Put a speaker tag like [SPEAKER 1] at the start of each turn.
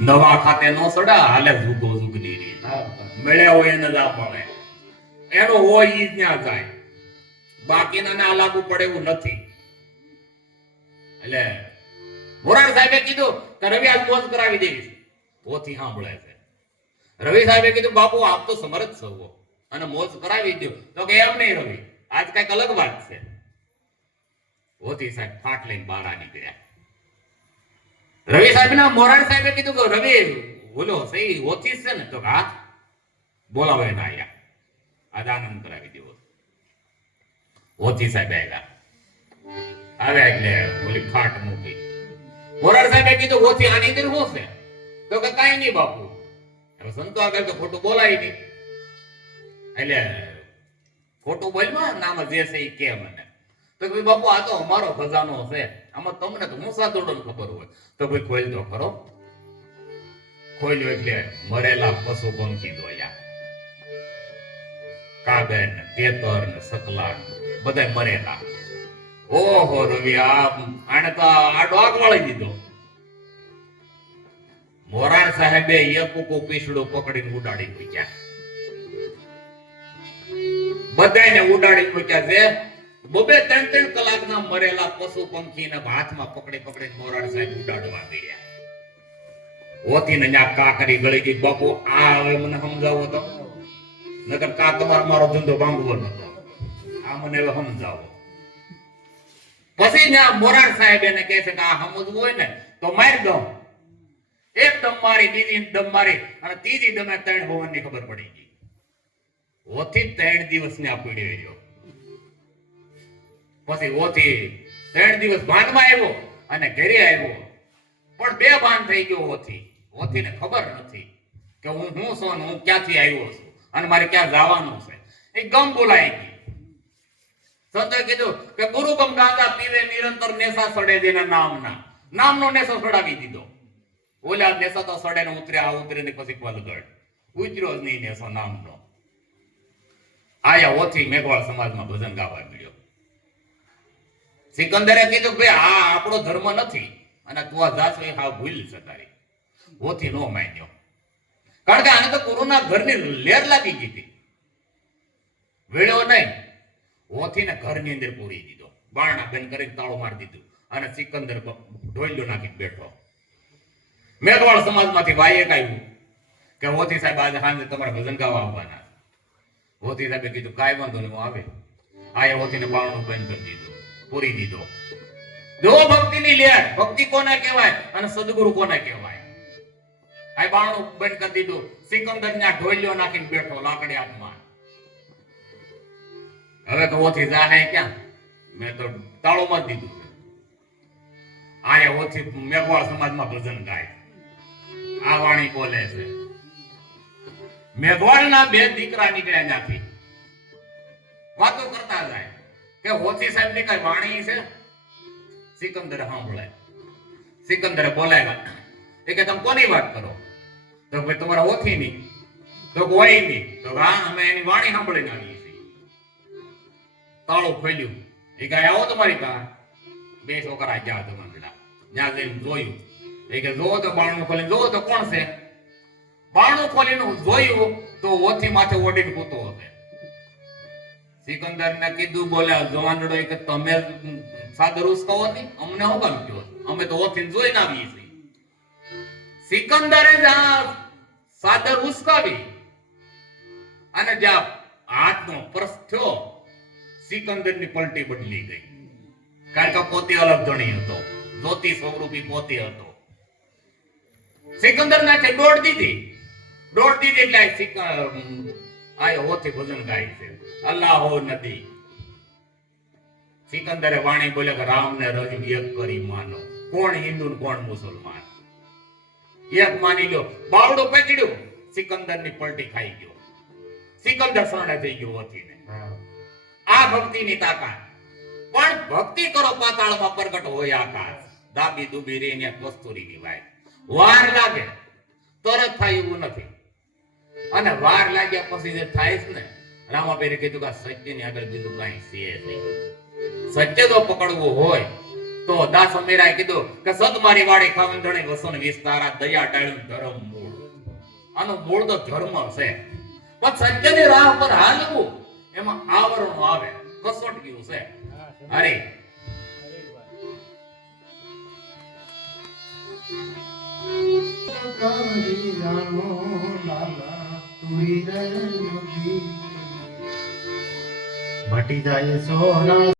[SPEAKER 1] નવા ખાતે નો સડા, હાલે જુગો જુગની રીત. મળ્યા હોય એને લા પડે એનો હોય ઈ ત્યાં જાય. બાકીના ના લાગુ પડે એવું નથી. એટલે મોરાર સાહેબે કીધું કે રવિ આજ મોજ કરાવી દેવી. પોથી સાંભળે છે. રવિ સાહેબે કીધું, બાપુ, આપ તો સમર્થ છો. અને મોજ કરાવી દો તો કે એમ નહીં રવિ, આજ કંઈક અલગ વાત છે. પોથી સાહેબ ફાટ લઈને બહાર નીકળ્યા રવિ સાહેબ ના મોરાર સાહેબે કીધું કે રવિ, બોલો, સહી ઓછી છે ને? તો કે બોલાવો એના આયા આનંદ કરાવી દેવો ઓછી સાહેબ આવ્યા. આવ્યા એટલે ઓલી ફાટ મૂકી. મોરાર સાહેબે કીધું ઓછી આની અંદર શું છે? તો કે, કાઈ નહીં બાપુ. સંતો આગળ તો ખોટું બોલાય નહીં. એટલે ખોટું બોલમાં નામ જે છે એ કે મને. તો ભાઈ બાપુ, આ તો અમારો ખજાનો છે. આમાં તમને તો હું દોડો ખબર હોય. તો ભાઈ ખોલ તો ખરો. ખોલ્યો એટલે મરેલા પશુ પંખી જોયા કાગન તેતર ને સકલા બધા મરેલા. ઓહો રવિ આને તો આ ડોગ વાળી દીધો. મોરાર સાહેબે એક ઉકો પીસડો પકડીને ઉડાડી મૂક્યા. બધાને ઉડાડી મૂક્યા છે. બબે ત્રણ ત્રણ કલાકના મરેલા પશુ પંખીને હાથમાં પકડી પકડી મોરાર સાહેબ ઉડાડવા મળ્યા હોતીને ન્યા કા ગળી ગઈ, બાપુ, આ હવે મને સમજાવો તો. નકર કા તમારો મારો ધંધો ભાંગવો નતો આ મને હવે સમજાવો. પછી ને મોરાણ સાહેબ એને કહે છે કે આ સમજવું હોય ને, તો મારી દો એક દમ મારી, બીજી દમ મારી, અને ત્રીજી દમે ત્રણ ભવનની ખબર પડી ગઈ. ઓથી ત્રણ દિવસ ને આ પીડી રહ્યો. પછી ઓથી ત્રણ દિવસ બાંધમાં આવ્યો અને ઘરે આવ્યો. પણ બે બાંધ થઈ ગયો ઓથી. ઓથીને ખબર નથી કે હું હું છું હું ક્યાંથી આવ્યો છું અને મારે ક્યાં જવાનું છે. એ ગમ બોલાઈ ગઈ. સંતોએ કીધું કે ગુરુ ગમ ગાંધા પીવે નિરંતર નેશા સડે જેના નામના. નામનો નેસો સડાવી દીધો. ઓલા નેસો તો સડે ને ઉતર્યા, આ ઉતરે ને પછી પલગડ. ઉતર્યો જ નહીં નેસો નામનો. આયા ઓથી મેઘવાળ સમાજમાં ભજન ગાવા મળ્યો સિકંદરે કીધું કે ભાઈ આ આપણો ધર્મ નથી અને તું આ જાસ હાવ ભૂલ છે તારી ઓથી નો માન્યો. કારણ કે આને તો કોરોના ઘરની લેર લાગી ગઈ હતી. વેળ્યો નહીં. હોથી ને ઘરની અંદર પૂરી દીધો. બારણા બંધ કરીને તાળો મારી દીધું અને સિકંદર ઢોલ્યો નાખી બેઠો. મેઘવાળ સમાજમાંથી એક આવ્યું કે ઓથી સાહેબ આજે સાંજે તમારે ભજન ગાવા આવવાના હોતી સાહેબે કીધું, કાંઈ વાંધો નહીં, હું આવે. આયા ઓથીને બારણું બંધ કરી દીધું. પૂરી દીધો. જો ભક્તિની લેર, ભક્તિ કોને કહેવાય? અને સદગુરુ કોને કહેવાય? આ બાણું બંધ કરી દીધું. સિકંદર ના ઢોલિયો નાખીને બેઠો, લાકડી હાથમાં. હવે ઓથી જાહે ક્યાં? મેં તો તાળો માં દીધું. આયા ઓછી મેઘવાળ સમાજમાં ભજન ગાય. આ વાણી બોલે છે. મેઘવાળના બે દીકરા નીકળ્યા ત્યાંથી. વાતો કરતા જાય. કે હોથી સાહેબની કઈ વાણી છે? સિકંદર સાંભળે. સિકંદરે બોલાવ્યા. એ કે, તમે કોની વાત કરો? તો ભાઈ, તમારા હોથી ની તો કોઈ ની તો હા, અમે એની વાણી સાંભળીને આવીએ છીએ. તાળું ખોલ્યું. એ કહે આવો તમારી કાર બે છોકરા ગયા તમારા ત્યાં જઈને જોયું. એ કે જો તો બાણું ખોલીને જો તો કોણ છે? બાણું ખોલીને જોયું તો હોથી માથે ઓડીને કૂતો હશે સિકંદર ને કીધું બોલ્યા જવાનડો કે તમે સાદર કહો ને? અમને હું કામ કહો અમે તો ઓથીને જોઈને આવીએ છીએ. સિકંદરે જ સાદર ઉસકાવી. અને જ્યાં હાથનો પરસ થયો, સિકંદરની પલટી બદલી ગઈ. કારણ કે પોતે અલગ ધણી હતો. જ્યોતિ સ્વરૂપી પોતે હતો. સિકંદર નાખે દોડ દીધી. દોડ દીધી એટલે આ હોથી ભજન ગાય છે. અલ્લાહો નદી. સિકંદરે વાણી બોલે કે રામને રજુ એક કરી માનો. કોણ હિન્દુ ને કોણ મુસલમાન? એક માની લો બાવડો પકડ્યું સિકંદરની પલટી ખાઈ ગયો. સિકંદર શરણે થઈ ગયો હોથીને આ ભક્તિની તાકાત. પણ ભક્તિ કરો પાતાળમાં પ્રગટ હોય આકાશ. દાબી દુબી રે ને કસ્તુરી ની વાય વાર લાગે, તરત થાય એવું નથી. અને વાર લાગ્યા પછી જે થાય છે ને રામાપીરે કીધું કે સત્યની આગળ બીજું કાંઈ છે નહીં. સત્ય તો પકડવું હોય, તો દાસ અમીરાએ કીધું કે સત મારી વાડી ખાવંધણી વસન વિસ્તારા દયા ટાળ્યું ધર્મ મૂળ. આનો મૂળ તો ધર્મ છે. પણ સત્યની રાહ પર હાલવું, એમાં આવરણ આવે કસોટકીયું છે. અરે.
[SPEAKER 2] કરી રાણો લાલા નદી. મટી જાય સોના